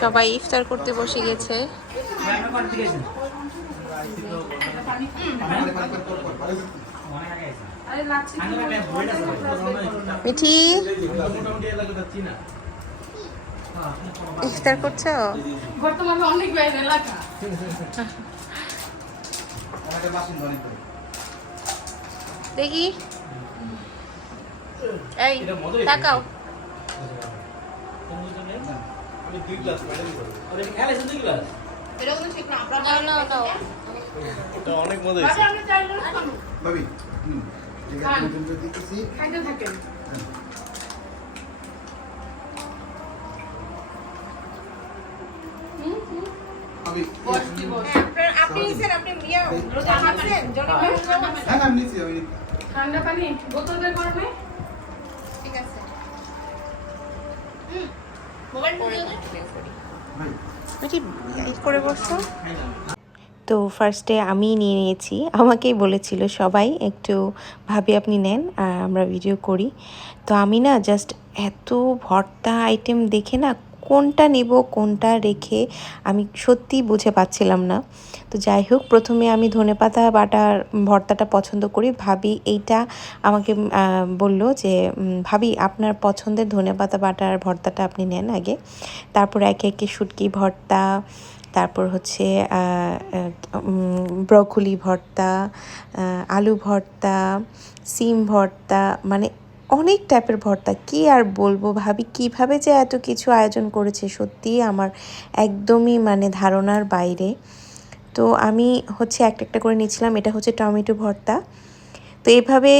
সবাই ইফতার করতে বসে গেছে। মিঠি ইফতার করছো? বর্তমানে অনেক বাইরে এলাকা দেখি, এই তাকাও। অনেক মজা ঠান্ডা পানি বোতল বের করে নে। ঠিক আছে। করে বসো। তো ফার্স্টে আমি নিয়ে নিয়েছি, আমাকেই বলেছিল সবাই একটু ভাবি আপনি নেন আর আমরা ভিডিও করি। তো আমি না জাস্ট এত ভর্তা আইটেম দেখে না কোনটা নেব কোনটা রেখে আমি সত্যিই বুঝে পাচ্ছিলাম না। তো যাই হোক, প্রথমে আমি ধনেপাতা বাটার ভর্তাটা পছন্দ করি। ভাবি এইটা আমাকে বলল যে ভাবি আপনার পছন্দের ধনেপাতা বাটার ভর্তাটা আপনি নেন আগে, তারপর একে একে শুটকি ভর্তা, তারপর হচ্ছে ব্রকলি ভর্তা, আলু ভর্তা, সিম ভর্তা, মানে অনেক টাইপের ভর্তা। কি আর বলবো, ভাবি কিভাবে যে এত কিছু আয়োজন করেছে সত্যিই আমার একদমই মানে ধারণার বাইরে। তো আমি হচ্ছে একটা একটা করে নিচ্ছিলাম। এটা হচ্ছে টমেটো ভর্তা। তো এইভাবে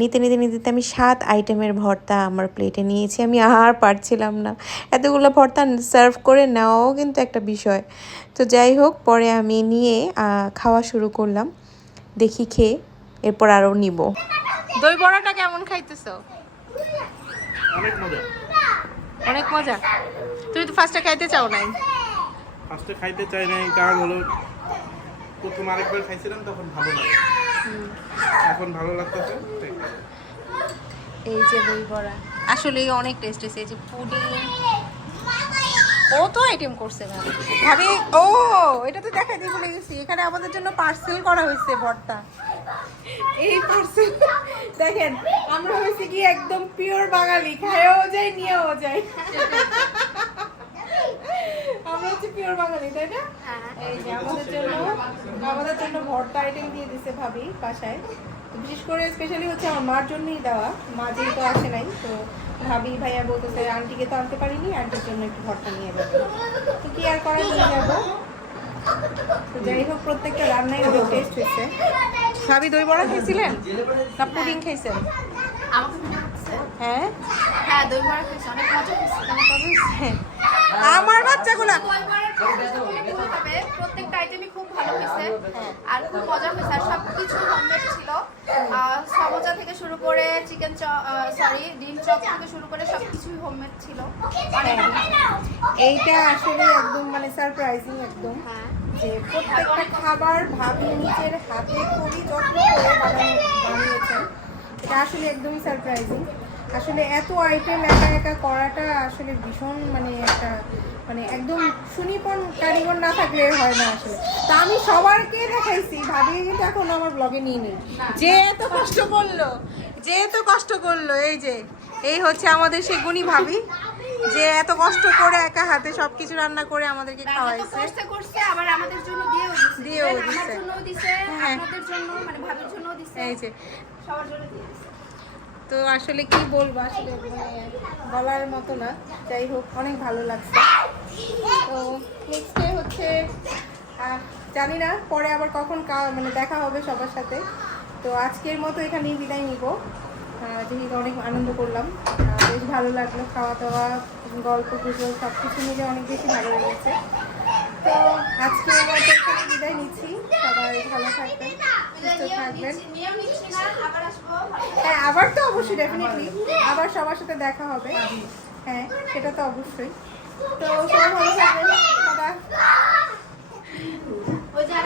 নিতে নিতে নিতে আমি 7 আইটেমের ভর্তা আমার প্লেটে নিয়েছি। আমি আর পারছিলাম না, এতগুলো ভর্তা সার্ভ করে নেওয়াও কিন্তু একটা বিষয়। তো যাই হোক, পরে আমি নিয়ে খাওয়া শুরু করলাম। দেখি খেয়ে এরপর আরও নিব। দই বড়াটা কেমন খাইতেছো? অনেক মজা। অনেক মজা। তুমি তো ফার্স্টে খাইতে চাও নাই? ফার্স্টে খাইতে চাই নাই, কারণ হলো প্রথম আরেকবার খাইছিলাম তখন ভালো লাগে, এখন ভালো লাগতেছে। এই যে দই বড়া আসলেই অনেক টেস্ট হয়েছে। এই যে পুডিং, ও তো আইটেম করছে ভাবি। ও এটা তো দেখাই দিয়ে ভুলে গেছি, এখানে আমাদের জন্য পার্সেল করা হয়েছে ভর্তা। এই পার্সেল দেখেন, আমরা হয়েছে কি একদম পিওর বাঙালি, খাইও যাই নিয়েও যাই। আমরা হচ্ছে পিওর বাঙালি, তাই না? এই যে আমাদের জন্য ভর্তা আইটেম দিয়ে দিছে ভাবি বাসায়। তো বিশেষ করে স্পেশালি হচ্ছে আমার মার জন্যই দেওয়া, মা যেহেতু আসে নাই। তো ভাবি ভাইয়া বলতেছে আন্টিকে তো আনতে পারিনি, আন্টির জন্য একটু ভর্তা নিয়ে যাবো। তো কি আর করা, নিয়ে যাবো। তো যাই হোক, প্রত্যেকটা রান্নাই অনেক টেস্ট হয়েছে। ভাবি দই বড়া খেয়েছিলেন না পুডিং খাইছেন? হ্যাঁ হ্যাঁ, দই বড়া খেয়েছি, অনেক মজা হয়েছে। আমার বাচ্চাগুলা প্রত্যেকটা আইটেমই খুব ভালো হয়েছে আর খুব মজা হয়েছে, আর সবকিছু হোমমেড ছিল। সমোসা থেকে শুরু করে চিকেন ডিম চপ থেকে শুরু করে সবকিছুই হোমমেড ছিল। এইটা আসলে একদম মানে সারপ্রাইজিং একদম, যে প্রত্যেকটা খাবার ভাবি নিজের হাতে করি যত্ন করে বানিয়েছেন। এটা আসলে একদমই সারপ্রাইজিং। আসলে এত আইটেম একা একা করাটা আসলে ভীষণ মানে একটা মানে একদম সুনিপুণ কারিগর না থাকলে হয় না আসলে। তা আমি সবারকে দেখাইছি, ভাবি কিন্তু এখন আমার ব্লগে নিয়ে নেই। যে এত কষ্ট করলো, এই হচ্ছে আমাদের সেই গুণী ভাবি, যে এত কষ্ট করে একা হাতে সবকিছু রান্না করে আমাদেরকে খাওয়াইছে। আবার আমাদের জন্য দিয়েও দিছে। আপনাদের জন্য মানে ভাবির জন্য দিছে, এই যে সবার জন্য দিয়েছে। তো আসলে কি বলবো, আসলে মানে বলার মতো না। যাই হোক, অনেক ভালো লাগছে। তো নেক্সট ডে হচ্ছে জানি না পরে আবার কখন মানে দেখা হবে সবার সাথে। তো আজকের মতো এখানেই বিদায় নিব। যেহেতু অনেক আনন্দ করলাম, বেশ ভালো লাগলো, খাওয়া দাওয়া গল্প গুজব সব কিছু মিলে অনেক বেশি ভালো লেগেছে। তো আজকের মতো এখানে বিদায় নিচ্ছি। সবাই ভালো থাকবেন, সুস্থ থাকবেন। হ্যাঁ, আবার তো অবশ্যই ডেফিনেটলি আবার সবার সাথে দেখা হবে। হ্যাঁ, সেটা তো অবশ্যই। তো সবাই ভালো থাকবেন, টাটা।